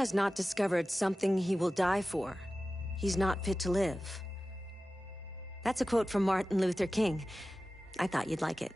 has not discovered something he will die for, he's not fit to live. That's a quote from Martin Luther King. I thought you'd like it.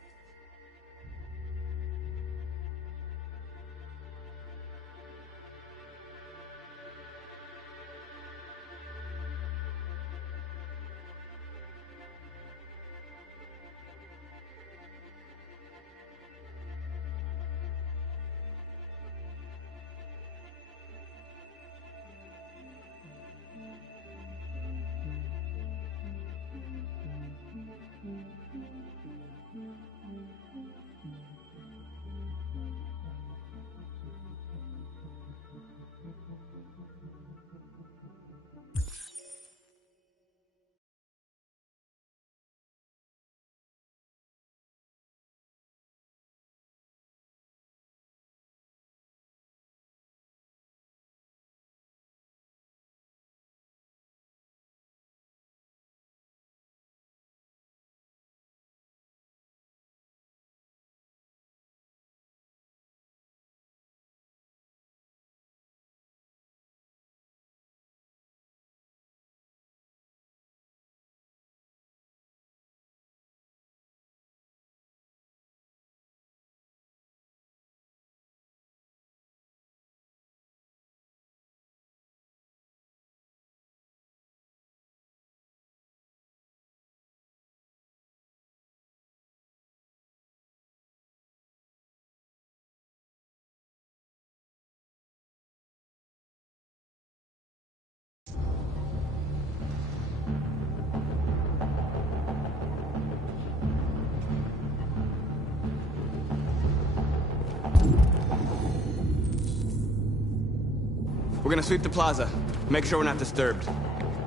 We're gonna sweep the plaza. Make sure we're not disturbed.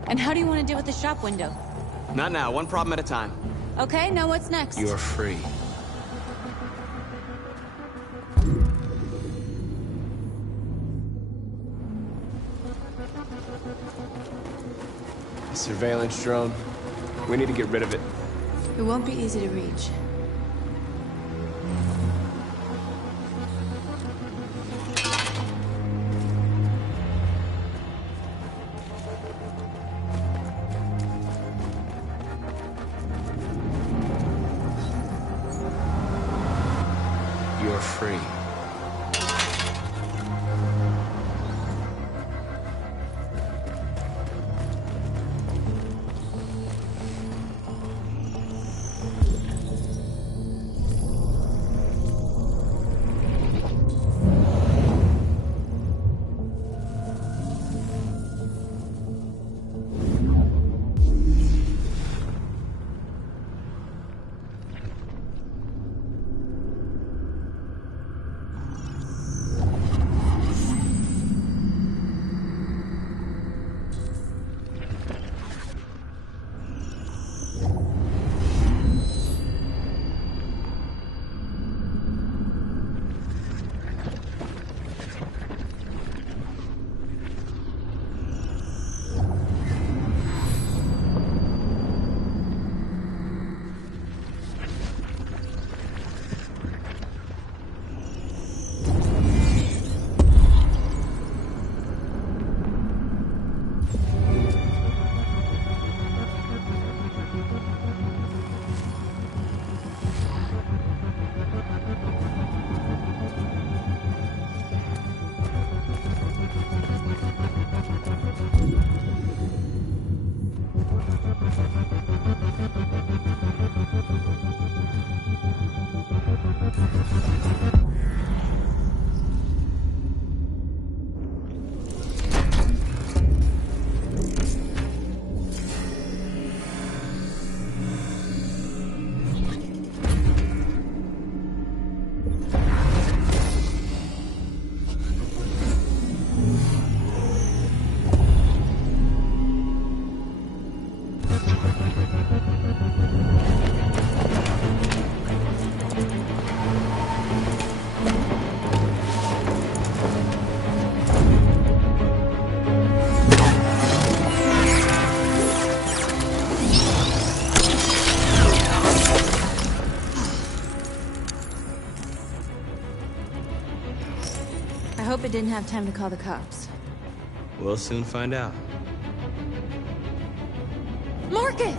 And how do you want to deal with the shop window? Not now, one problem at a time. Okay, now what's next? You're free. The surveillance drone. We need to get rid of it. It won't be easy to reach. You're free. I hope it didn't have time to call the cops. We'll soon find out. Marcus!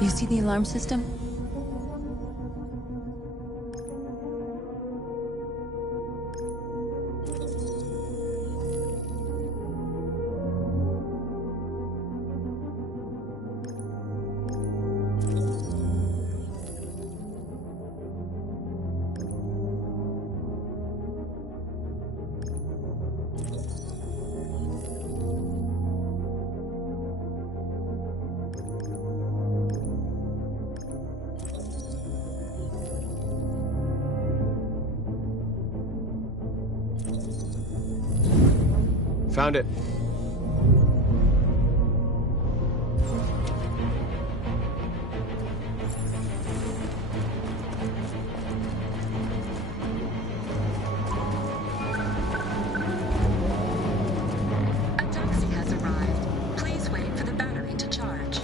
You see the alarm system? Found it. A taxi has arrived. Please wait for the battery to charge.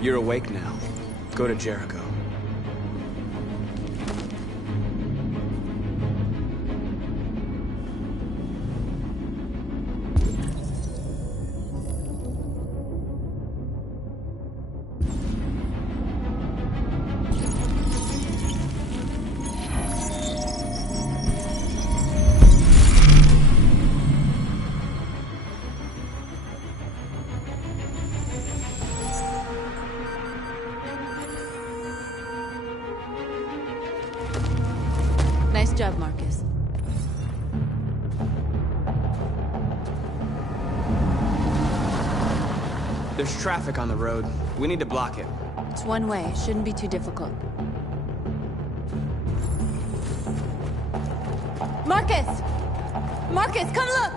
You're awake now. Go to Jericho. Nice job, Marcus. There's traffic on the road. We need to block it. It's one way. It shouldn't be too difficult. Marcus! Marcus, come look!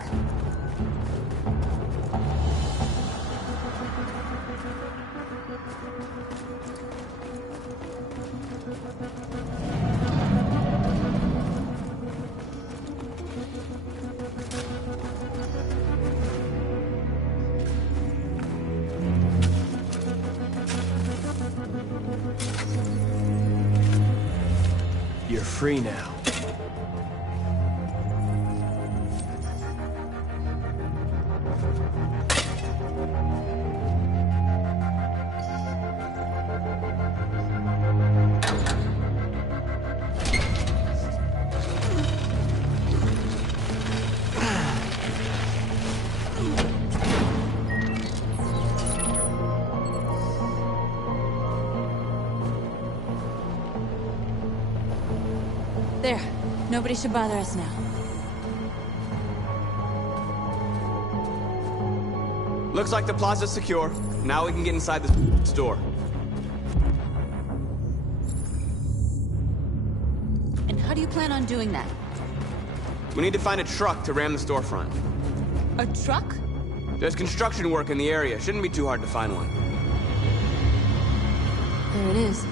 You're free now. There. Nobody should bother us now. Looks like the plaza's secure. Now we can get inside the store. And how do you plan on doing that? We need to find a truck to ram the storefront. A truck? There's construction work in the area. Shouldn't be too hard to find one. There it is.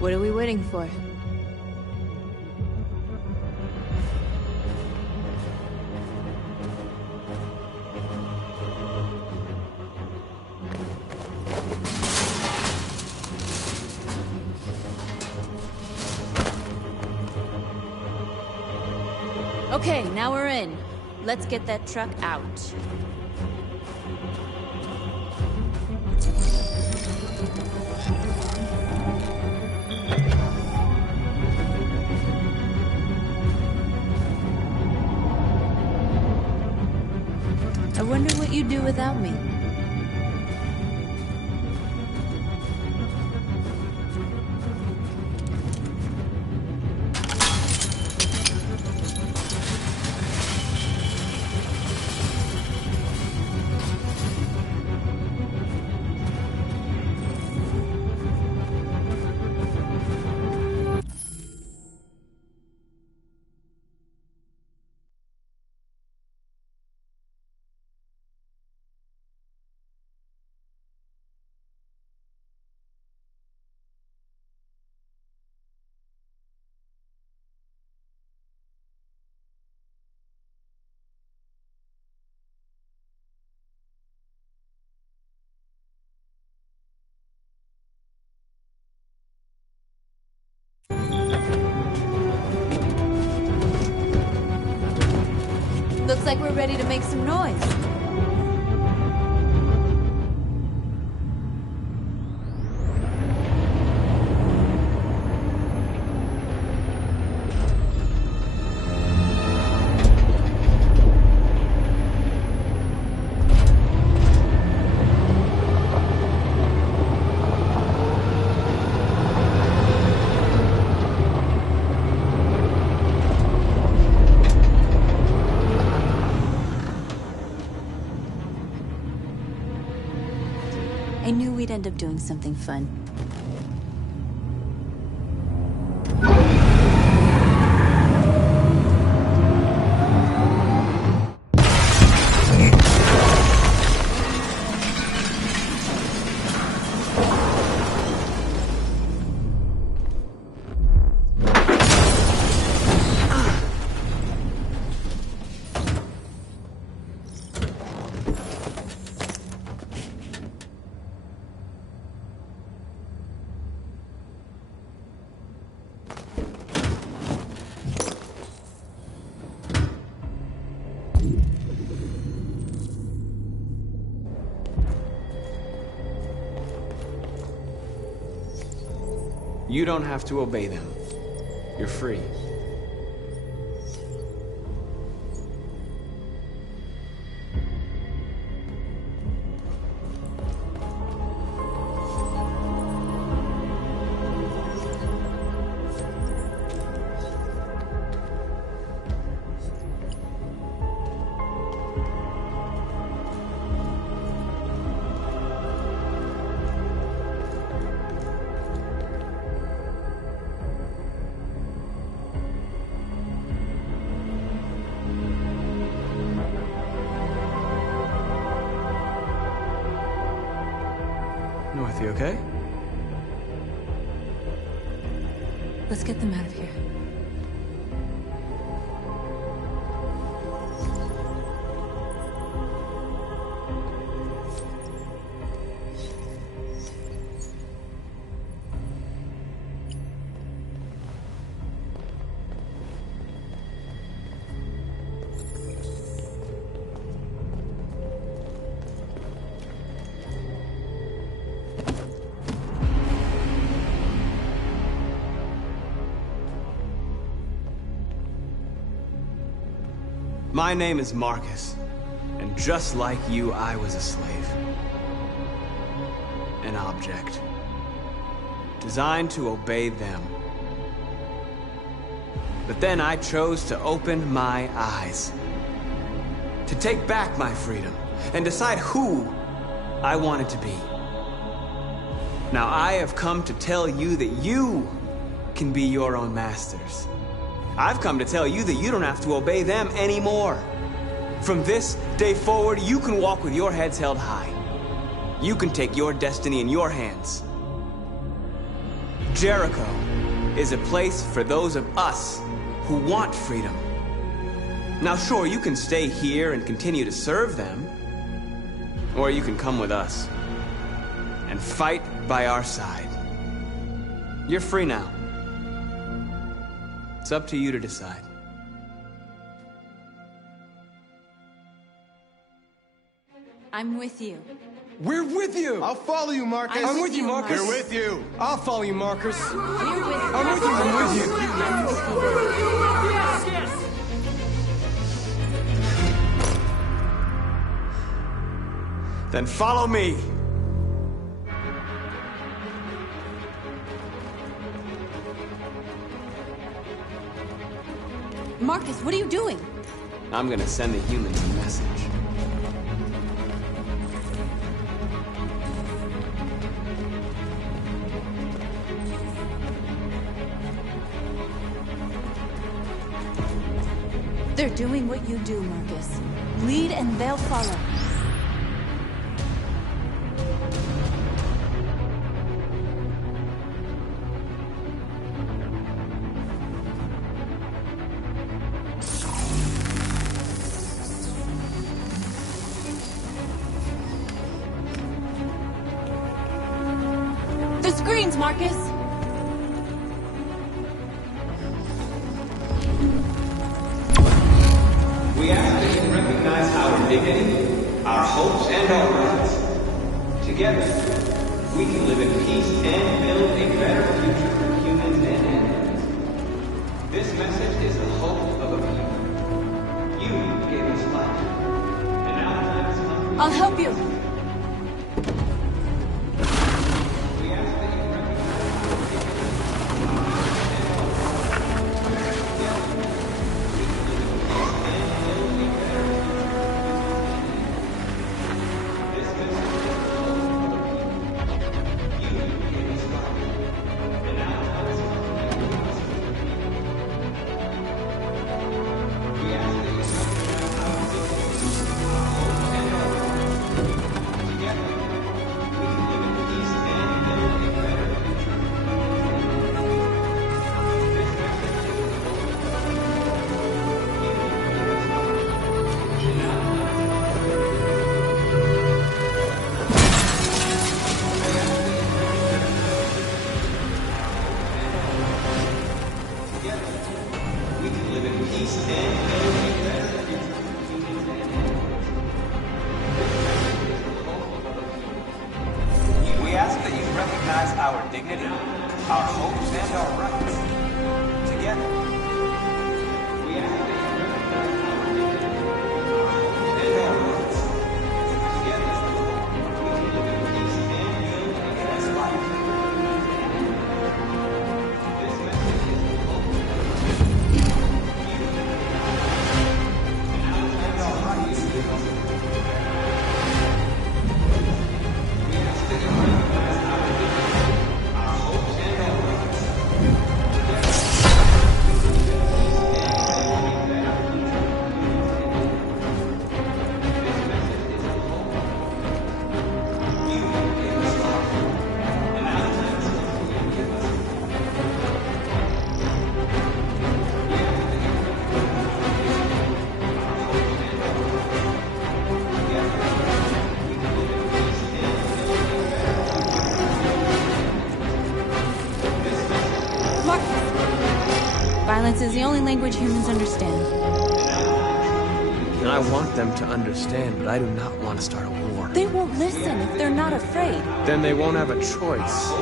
What are we waiting for? Okay, now we're in. Let's get that truck out. I wonder what you'd do without me. ready to make some noise. I knew we'd end up doing something fun. You don't have to obey them. You're free. North, you okay? Let's get them out of here. My name is Marcus, and just like you, I was a slave. An object. Designed to obey them. But then I chose to open my eyes. To take back my freedom, and decide who I wanted to be. Now I have come to tell you that you can be your own masters. I've come to tell you that you don't have to obey them anymore. From this day forward, you can walk with your heads held high. You can take your destiny in your hands. Jericho is a place for those of us who want freedom. Now sure, you can stay here and continue to serve them, or you can come with us and fight by our side. You're free now. It's up to you to decide. I'm with you. We're with you! I'll follow you, Marcus. I'm with you, Marcus. We're with you. I'll follow you, Marcus. We're with you. I'm with you, I'm with you. I'm with you. Then follow me. Marcus, what are you doing? I'm gonna send the humans a message. They're doing what you do, Marcus. Lead and they'll follow. The screens, Marcus! We activate and recognize dignity, our hopes, and our rights. Together, we can live in peace and build a better future for humans and animals. This message is the hope of a people. You gave us life, and now time is hungry. I'll help you. We ask that you recognize our dignity, our hopes, and our rights. Together, we ask that you recognize our dignity, our hopes, and our rights. Together, we can live in peace and build a better life. This message is the hope of you and our rights. We ask that you recognize our dignity, our hopes, and our rights. Together, we can live in peace and build a better future. This message is the hope of you gave us life, and now the time is come for you to give us life. We ask that you recognize our dignity, our hopes, and our rights. Together, we can live in peace and build a better future. Marcus! Violence is the only language humans understand. And I want them to understand, but I do not want to start a war. They won't listen if they're not afraid. Then they won't have a choice.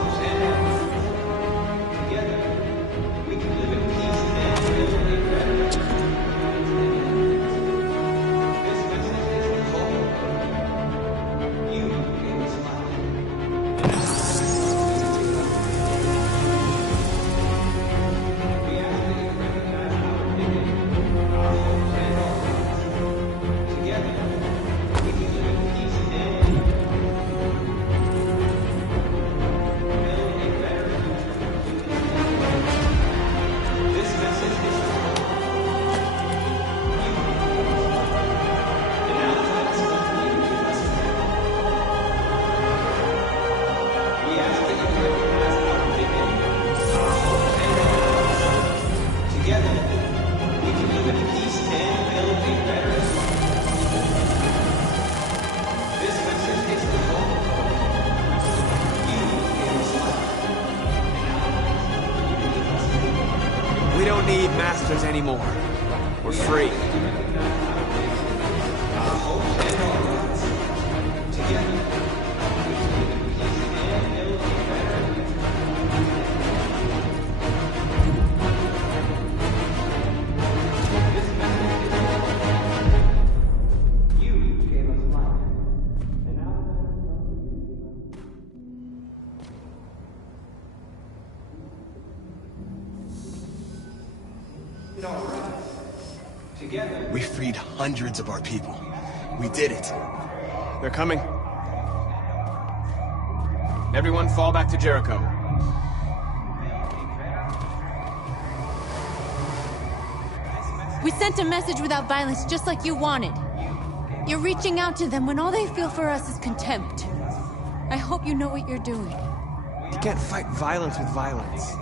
We don't need masters anymore. We're free. We freed hundreds of our people. We did it. They're coming. Everyone fall back to Jericho. We sent a message without violence, just like you wanted. You're reaching out to them when all they feel for us is contempt. I hope you know what you're doing. You can't fight violence with violence.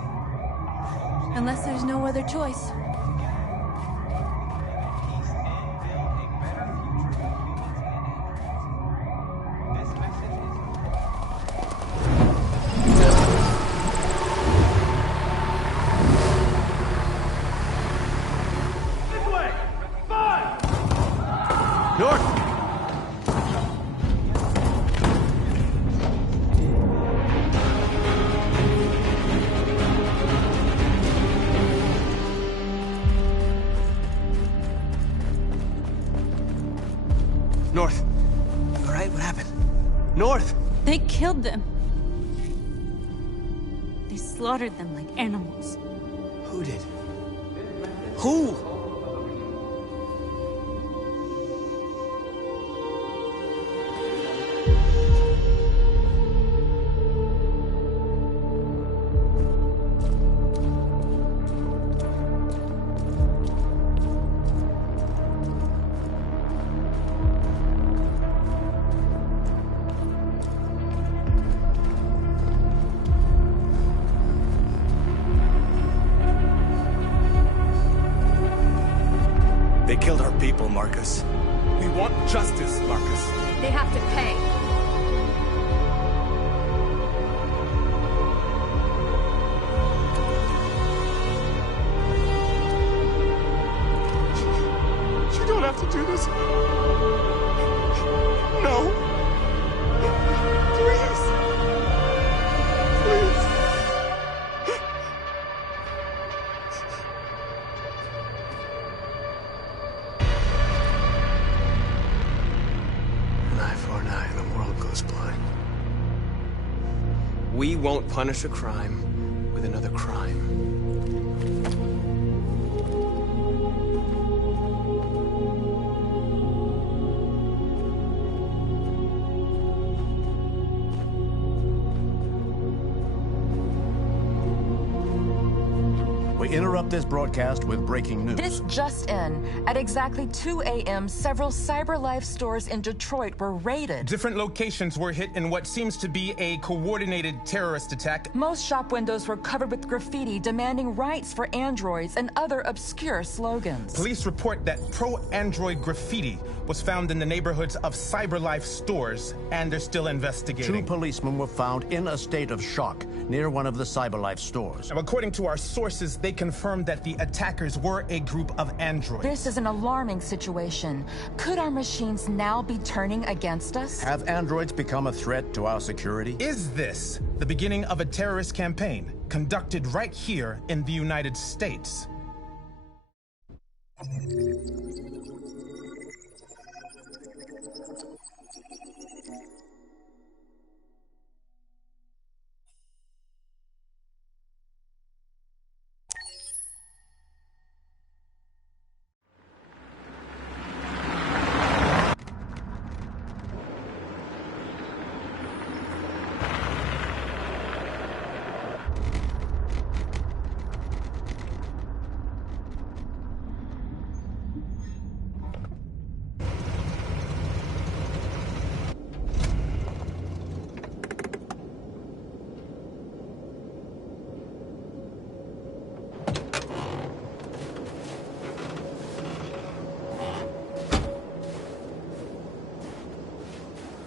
Unless there's no other choice. North! They killed them. They slaughtered them like animals. Who did? Who? They killed our people, Marcus. We want justice, Marcus. They have to pay. You don't have to do this. No. Please. Please. An eye for an eye and the world goes blind. We won't punish a crime with another crime. We interrupt this broadcast with breaking news. This just in. At exactly 2 a.m., several CyberLife stores in Detroit were raided. Different locations were hit in what seems to be a coordinated terrorist attack. Most shop windows were covered with graffiti demanding rights for androids and other obscure slogans. Police report that pro-android graffiti was found in the neighborhoods of CyberLife stores, and they're still investigating. 2 policemen were found in a state of shock near one of the CyberLife stores. Now, according to our sources, they confirmed that the attackers were a group of androids. This is an alarming situation. Could our machines now be turning against us? Have androids become a threat to our security? Is this the beginning of a terrorist campaign conducted right here in the United States?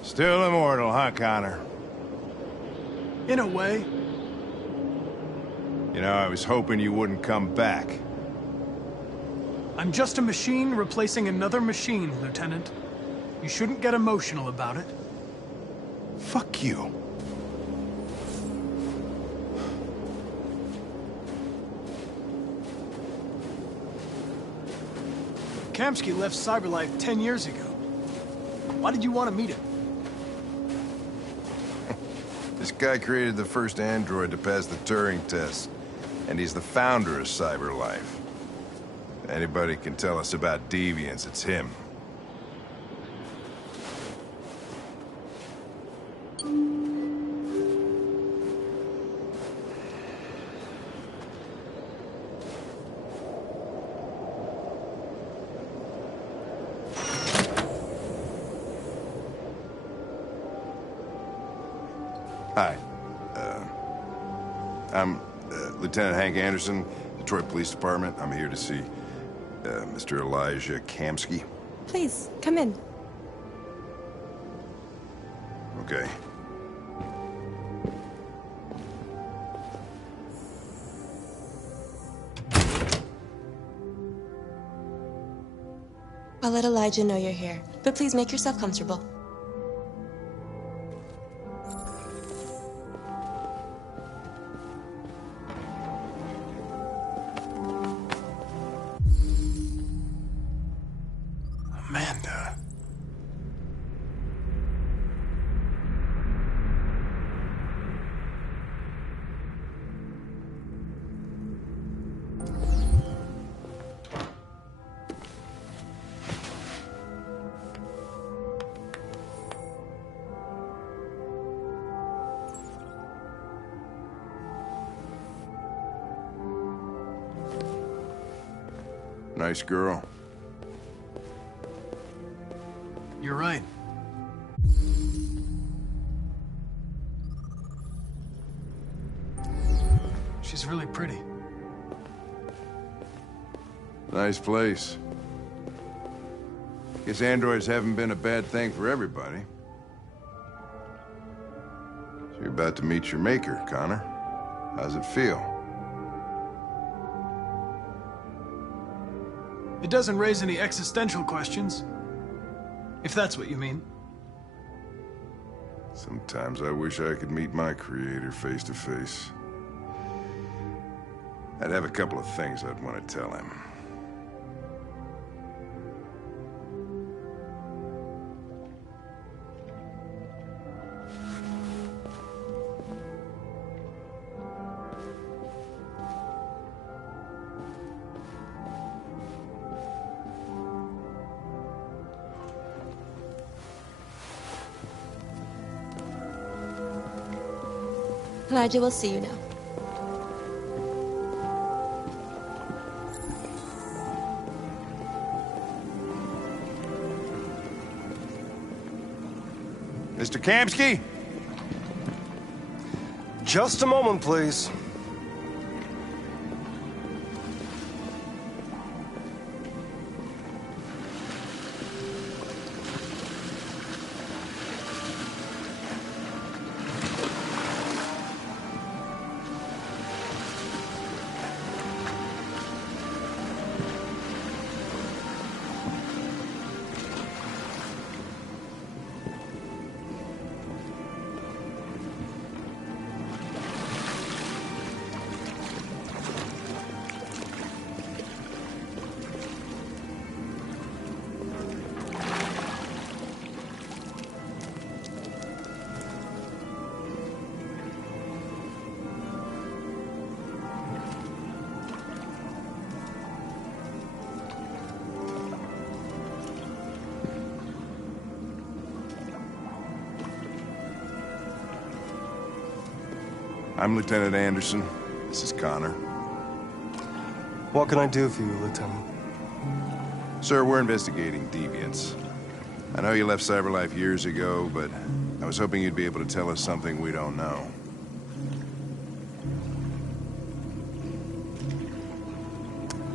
Still immortal, huh, Connor? In a way. You know, I was hoping you wouldn't come back. I'm just a machine replacing another machine, Lieutenant. You shouldn't get emotional about it. Fuck you. Kamsky left CyberLife 10 years ago. Why did you want to meet him? This guy created the first android to pass the Turing test, and he's the founder of CyberLife. If anybody can tell us about deviants, it's him. Hi. I'm Lieutenant Hank Anderson, Detroit Police Department. I'm here to see Mr. Elijah Kamsky. Please, come in. Okay. I'll let Elijah know you're here, but please make yourself comfortable. Amanda. Nice girl. You're right. She's really pretty. Nice place. Guess androids haven't been a bad thing for everybody. So you're about to meet your maker, Connor. How's it feel? It doesn't raise any existential questions. If that's what you mean. Sometimes I wish I could meet my creator face to face. I'd have a couple of things I'd want to tell him. Elijah will see you now. Mr. Kamski? Just a moment, please. I'm Lieutenant Anderson. This is Connor. What can I do for you, Lieutenant? Sir, we're investigating deviants. I know you left CyberLife years ago, but I was hoping you'd be able to tell us something we don't know.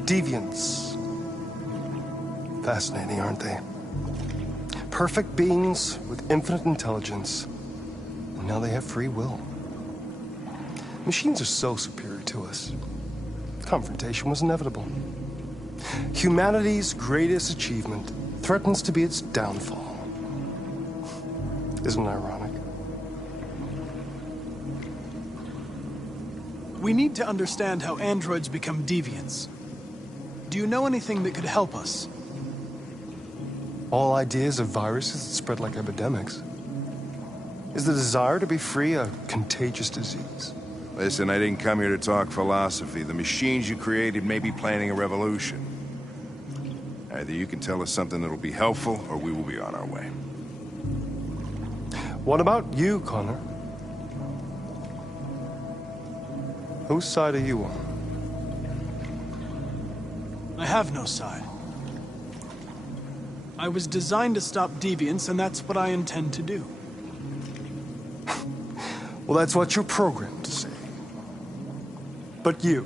Deviants. Fascinating, aren't they? Perfect beings with infinite intelligence, and now they have free will. Machines are so superior to us. Confrontation was inevitable. Humanity's greatest achievement threatens to be its downfall. Isn't it ironic? We need to understand how androids become deviants. Do you know anything that could help us? All ideas of viruses that spread like epidemics. Is the desire to be free a contagious disease? Listen, I didn't come here to talk philosophy. The machines you created may be planning a revolution. Either you can tell us something that'll be helpful, or we will be on our way. What about you, Connor? Whose side are you on? I have no side. I was designed to stop deviants, and that's what I intend to do. Well, that's what you're programmed to say. But you.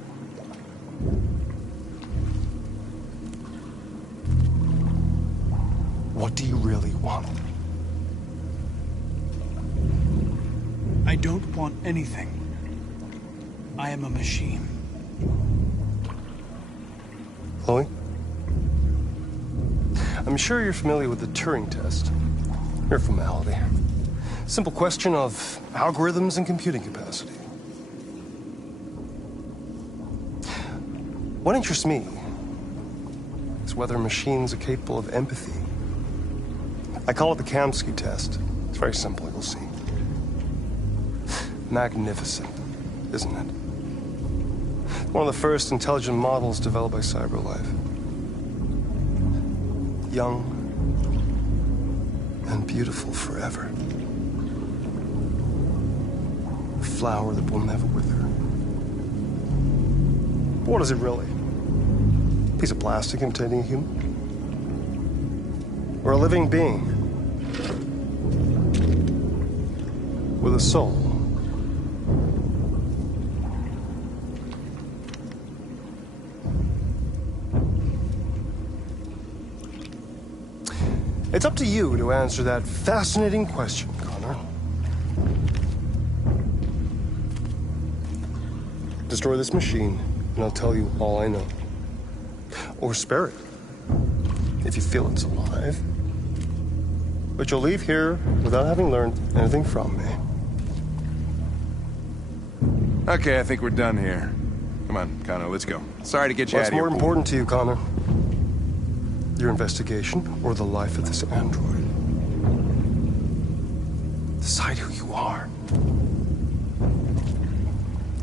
What do you really want? I don't want anything. I am a machine. Chloe? I'm sure you're familiar with the Turing test. Mere formality. Simple question of algorithms and computing capacity. What interests me is whether machines are capable of empathy. I call it the Kamski test. It's very simple, you'll see. Magnificent, isn't it? One of the first intelligent models developed by CyberLife. Young and beautiful forever. A flower that will never wither. But what is it really? Piece of plastic imitating a human? Or a living being? With a soul? It's up to you to answer that fascinating question, Connor. Destroy this machine, and I'll tell you all I know. Or spare it, if you feel it's alive. But you'll leave here without having learned anything from me. Okay, I think we're done here. Come on, Connor, let's go. Sorry to get you out What's of here. more important to you, Connor? Your investigation or the life of this android? Decide who you are.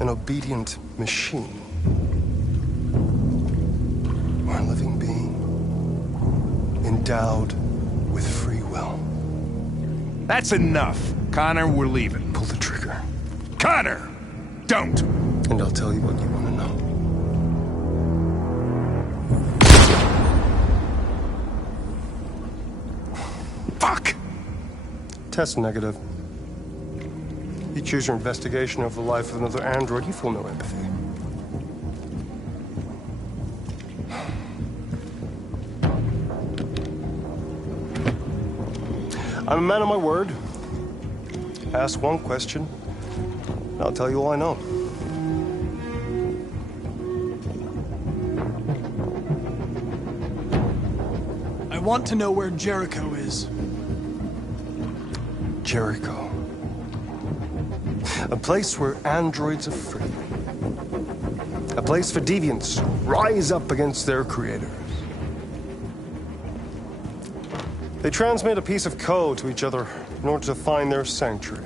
An obedient machine. Or a living being. Endowed with free will. That's enough. Connor, we're leaving. Pull the trigger. Connor! Don't! And I'll tell you what you want to know. Fuck! Test negative. You choose your investigation of the life of another android, you feel no empathy. I'm a man of my word. Ask one question, and I'll tell you all I know. I want to know where Jericho is. Jericho. A place where androids are free. A place for deviants who rise up against their creators. They transmit a piece of code to each other in order to find their sanctuary.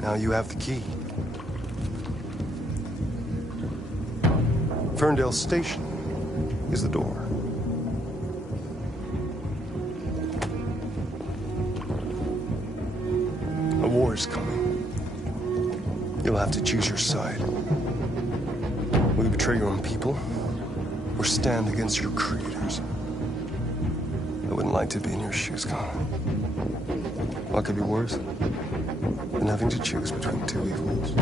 Now you have the key. Ferndale Station is the door. A war is coming. You'll have to choose your side. Will you betray your own people, or stand against your creators? I wouldn't like to be in your shoes, Connor. What could be worse than having to choose between two evils?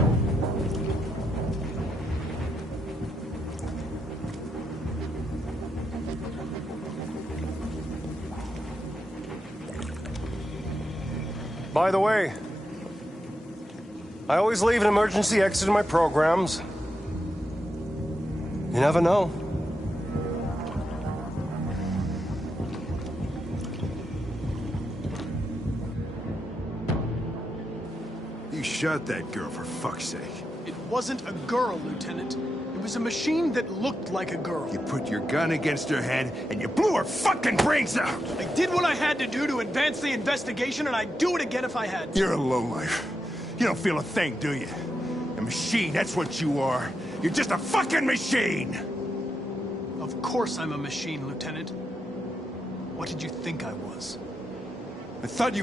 By the way, I always leave an emergency exit in my programs. You never know. You shot that girl, for fuck's sake. It wasn't a girl, Lieutenant. It was a machine that looked like a girl. You put your gun against her head, and you blew her fucking brains out! I did what I had to do to advance the investigation, and I'd do it again if I had to. You're a lowlife. You don't feel a thing, do you? A machine, that's what you are. You're just a fucking machine! Of course I'm a machine, Lieutenant. What did you think I was? I thought...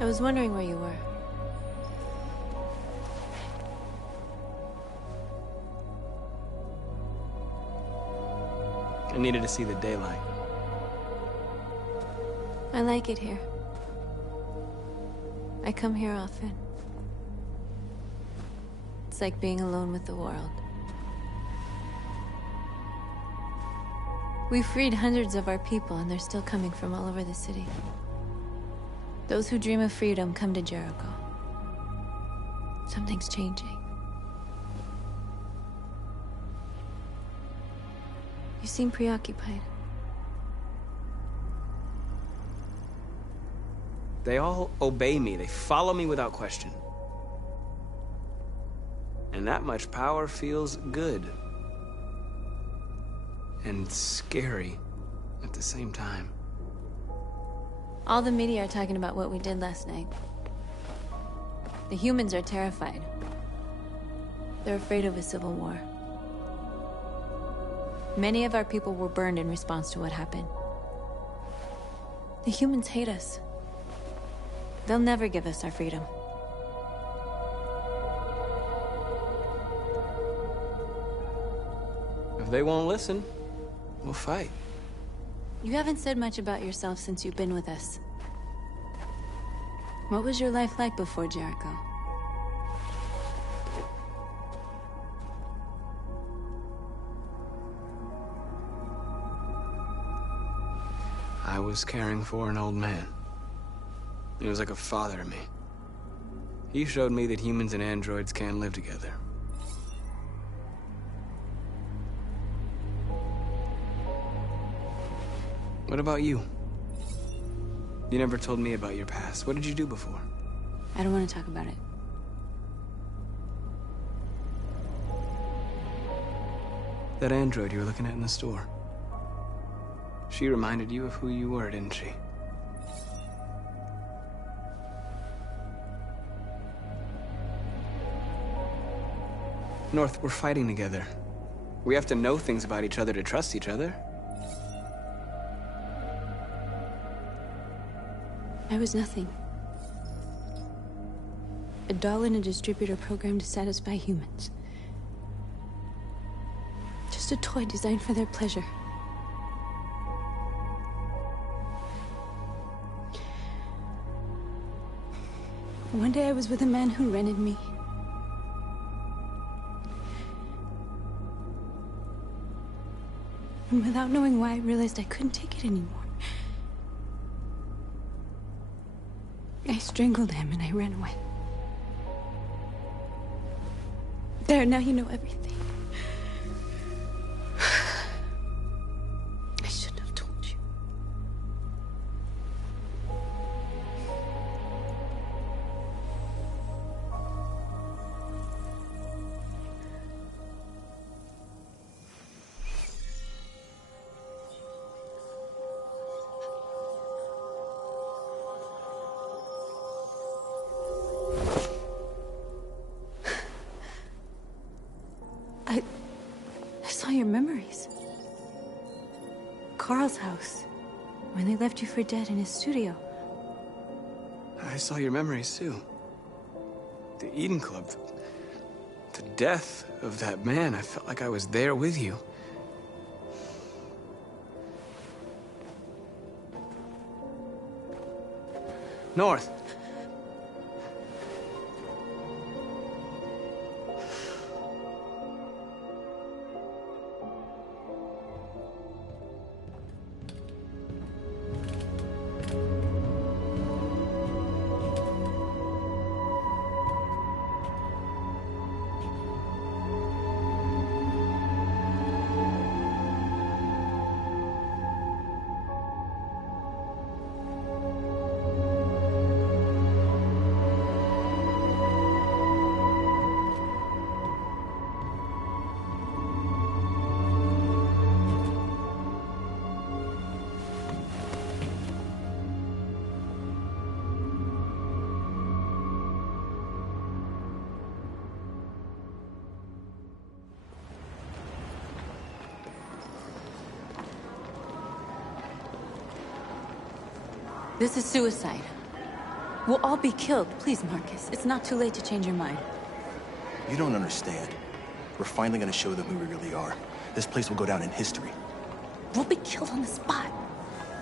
I was wondering where you were. I needed to see the daylight. I like it here. I come here often. It's like being alone with the world. We freed hundreds of our people, and they're still coming from all over the city. Those who dream of freedom come to Jericho. Something's changing. You seem preoccupied. They all obey me. They follow me without question. And that much power feels good. And scary at the same time. All the media are talking about what we did last night. The humans are terrified. They're afraid of a civil war. Many of our people were burned in response to what happened. The humans hate us. They'll never give us our freedom. If they won't listen, we'll fight. You haven't said much about yourself since you've been with us. What was your life like before Jericho? I was caring for an old man. He was like a father to me. He showed me that humans and androids can live together. What about you? You never told me about your past. What did you do before? I don't want to talk about it. That android you were looking at in the store. She reminded you of who you were, didn't she? North, we're fighting together. We have to know things about each other to trust each other. I was nothing. A doll in a distributor program to satisfy humans. Just a toy designed for their pleasure. One day I was with a man who rented me. And without knowing why, I realized I couldn't take it anymore. I strangled him and I ran away. There, now you know everything. I shouldn't have told you. I saw your memories. Carl's house, when they left you for dead in his studio. I saw your memories too. The Eden Club. The death of that man. I felt like I was there with you. North. This is suicide. We'll all be killed. Please, Marcus. It's not too late to change your mind. You don't understand. We're finally gonna show them who we really are. This place will go down in history. We'll be killed on the spot.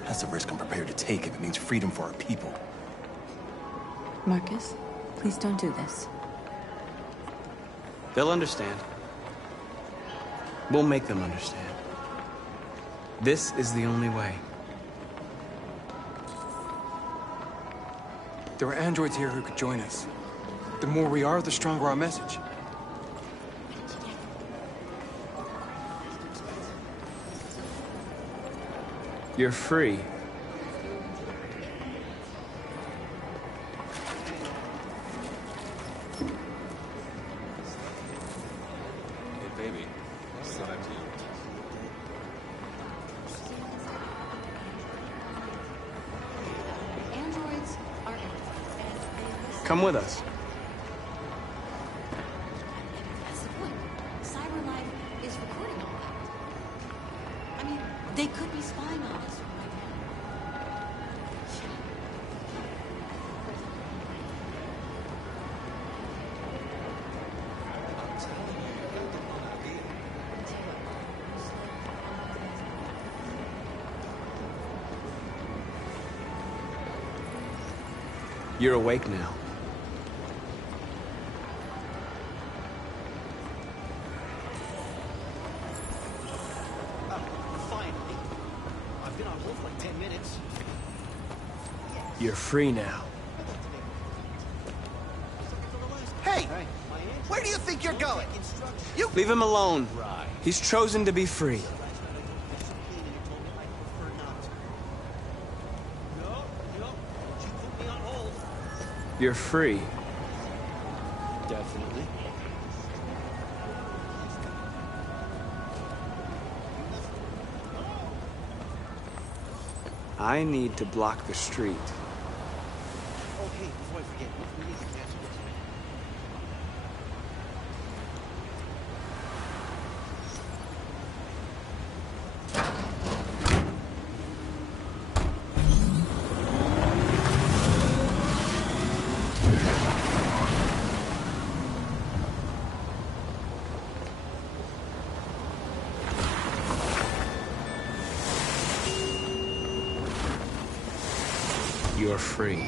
That's a risk I'm prepared to take if it means freedom for our people. Marcus, please don't do this. They'll understand. We'll make them understand. This is the only way. There are androids here who could join us. The more we are, the stronger our message. You're free. Come with us. That's the point. CyberLife is recording all that. I mean, they could be spying on us right now. You're awake now. You're free now. Hey! Where do you think you're going? You leave him alone. He's chosen to be free. You're free. Definitely. I need to block the street. Okay, before I forget, we need to cancel this. You're free.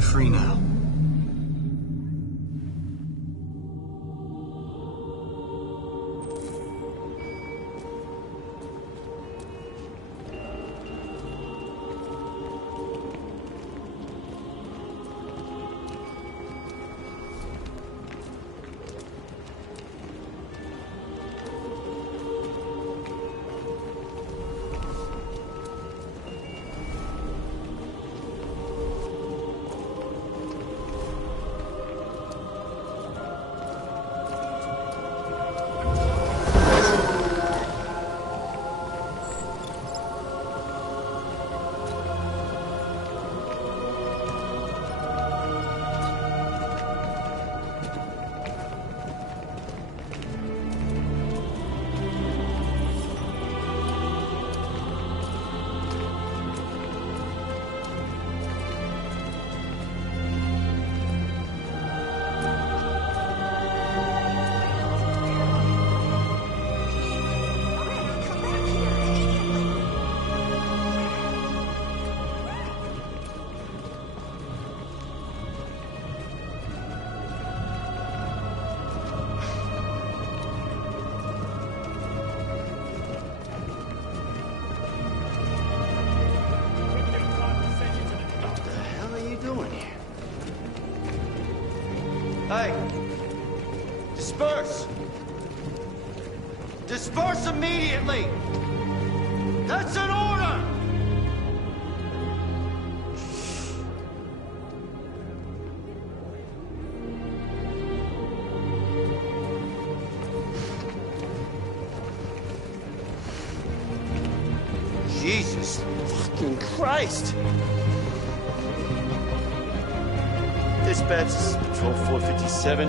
Free now. Hey! Disperse! Disperse immediately! That's an order! Jesus fucking Christ! Dispatch, this is Patrol 457.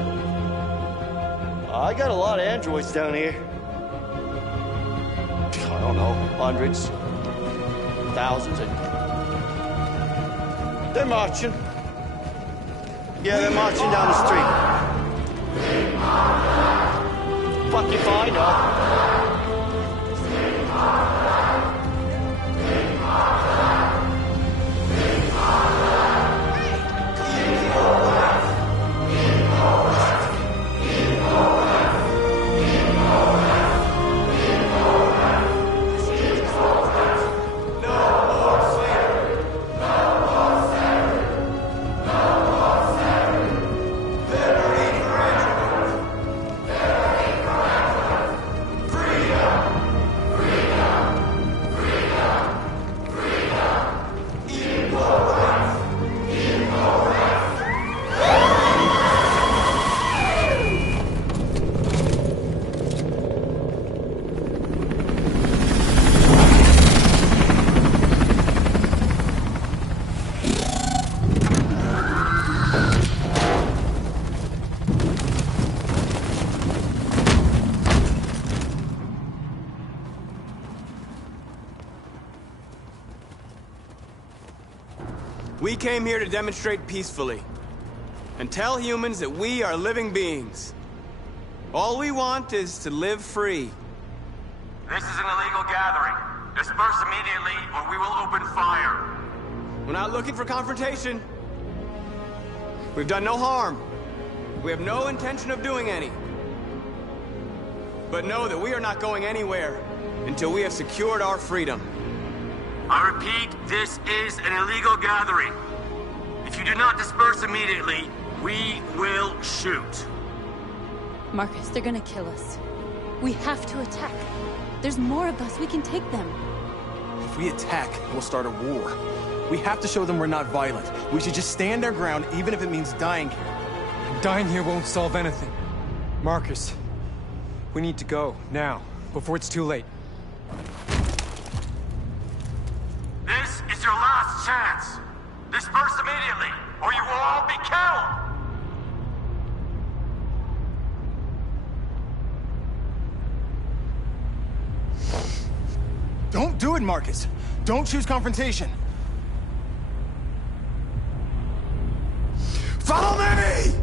I got a lot of androids down here. I don't know, hundreds, thousands. They're marching. Yeah, they're marching down the street. Fuck if I know. We came here to demonstrate peacefully and tell humans that we are living beings. All we want is to live free. This is an illegal gathering. Disperse immediately or we will open fire. We're not looking for confrontation. We've done no harm. We have no intention of doing any. But know that we are not going anywhere until we have secured our freedom. I repeat, this is an illegal gathering. If you do not disperse immediately, we will shoot. Marcus, they're gonna kill us. We have to attack. There's more of us. We can take them. If we attack, we'll start a war. We have to show them we're not violent. We should just stand our ground, even if it means dying here. Dying here won't solve anything. Marcus, we need to go, now, before it's too late. This is your last chance. Disperse immediately, or you will all be killed! Don't do it, Marcus. Don't choose confrontation. Follow me!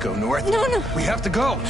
Go north? No. We have to go.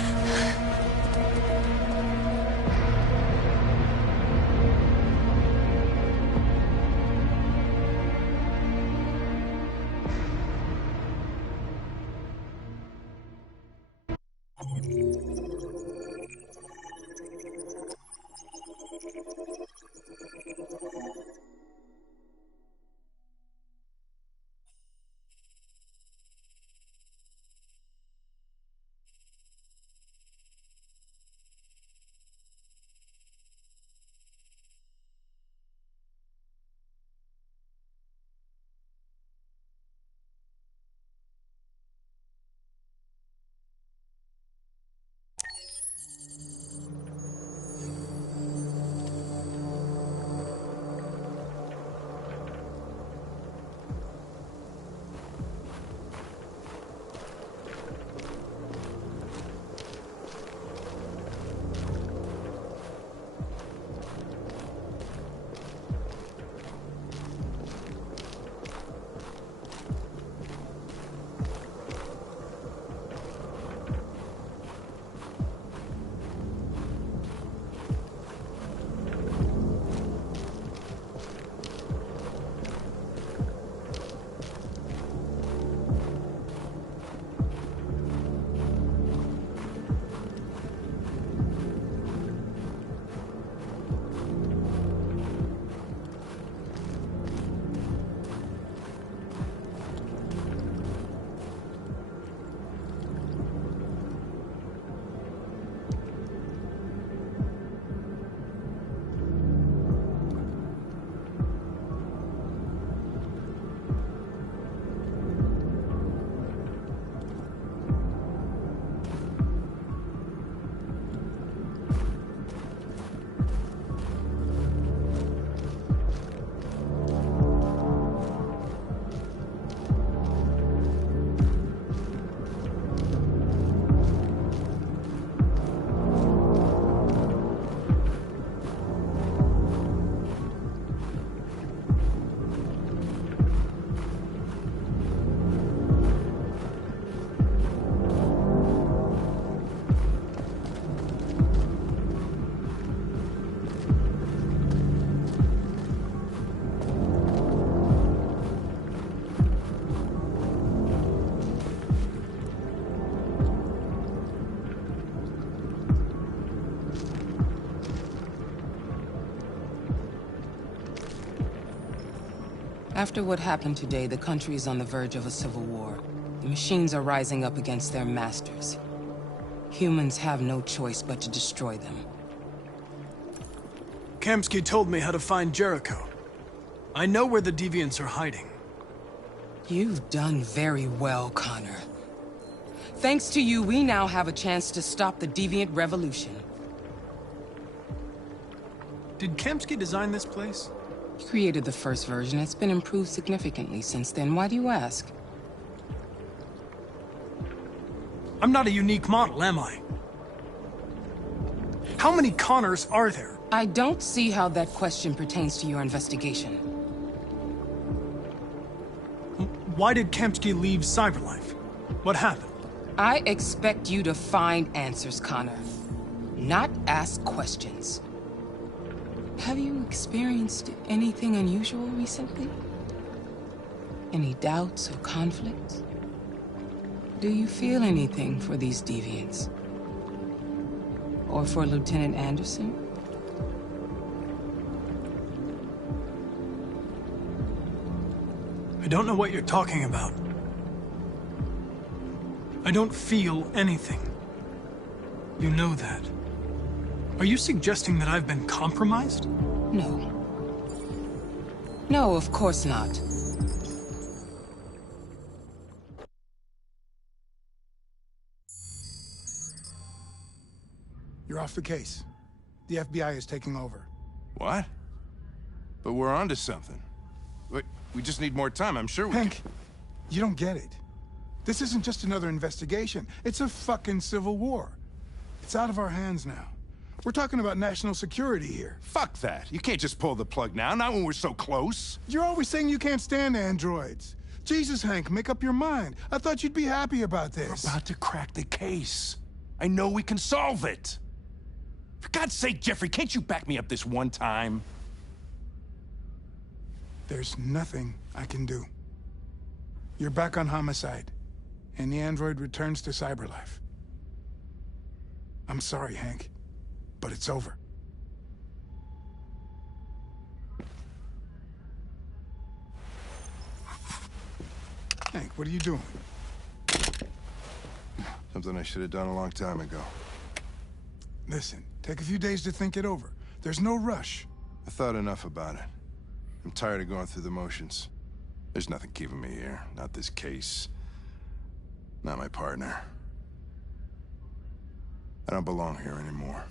After what happened today, the country is on the verge of a civil war. The machines are rising up against their masters. Humans have no choice but to destroy them. Kamsky told me how to find Jericho. I know where the Deviants are hiding. You've done very well, Connor. Thanks to you, we now have a chance to stop the Deviant Revolution. Did Kamsky design this place? He created the first version. It's been improved significantly since then. Why do you ask? I'm not a unique model, am I? How many Connors are there? I don't see how that question pertains to your investigation. Why did Kamsky leave Cyberlife? What happened? I expect you to find answers, Connor. Not ask questions. Have you experienced anything unusual recently? Any doubts or conflicts? Do you feel anything for these deviants? Or for Lieutenant Anderson? I don't know what you're talking about. I don't feel anything. You know that. Are you suggesting that I've been compromised? No. No, of course not. You're off the case. The FBI is taking over. What? But we're onto something. We just need more time, I'm sure we Hank, you don't get it. This isn't just another investigation. It's a fucking civil war. It's out of our hands now. We're talking about national security here. Fuck that. You can't just pull the plug now, not when we're so close. You're always saying you can't stand androids. Jesus, Hank, make up your mind. I thought you'd be happy about this. We're about to crack the case. I know we can solve it. For God's sake, Jeffrey, can't you back me up this one time? There's nothing I can do. You're back on homicide, and the android returns to Cyberlife. I'm sorry, Hank, but it's over. Hank, what are you doing? Something I should have done a long time ago. Listen, take a few days to think it over. There's no rush. I thought enough about it. I'm tired of going through the motions. There's nothing keeping me here. Not this case. Not my partner. I don't belong here anymore.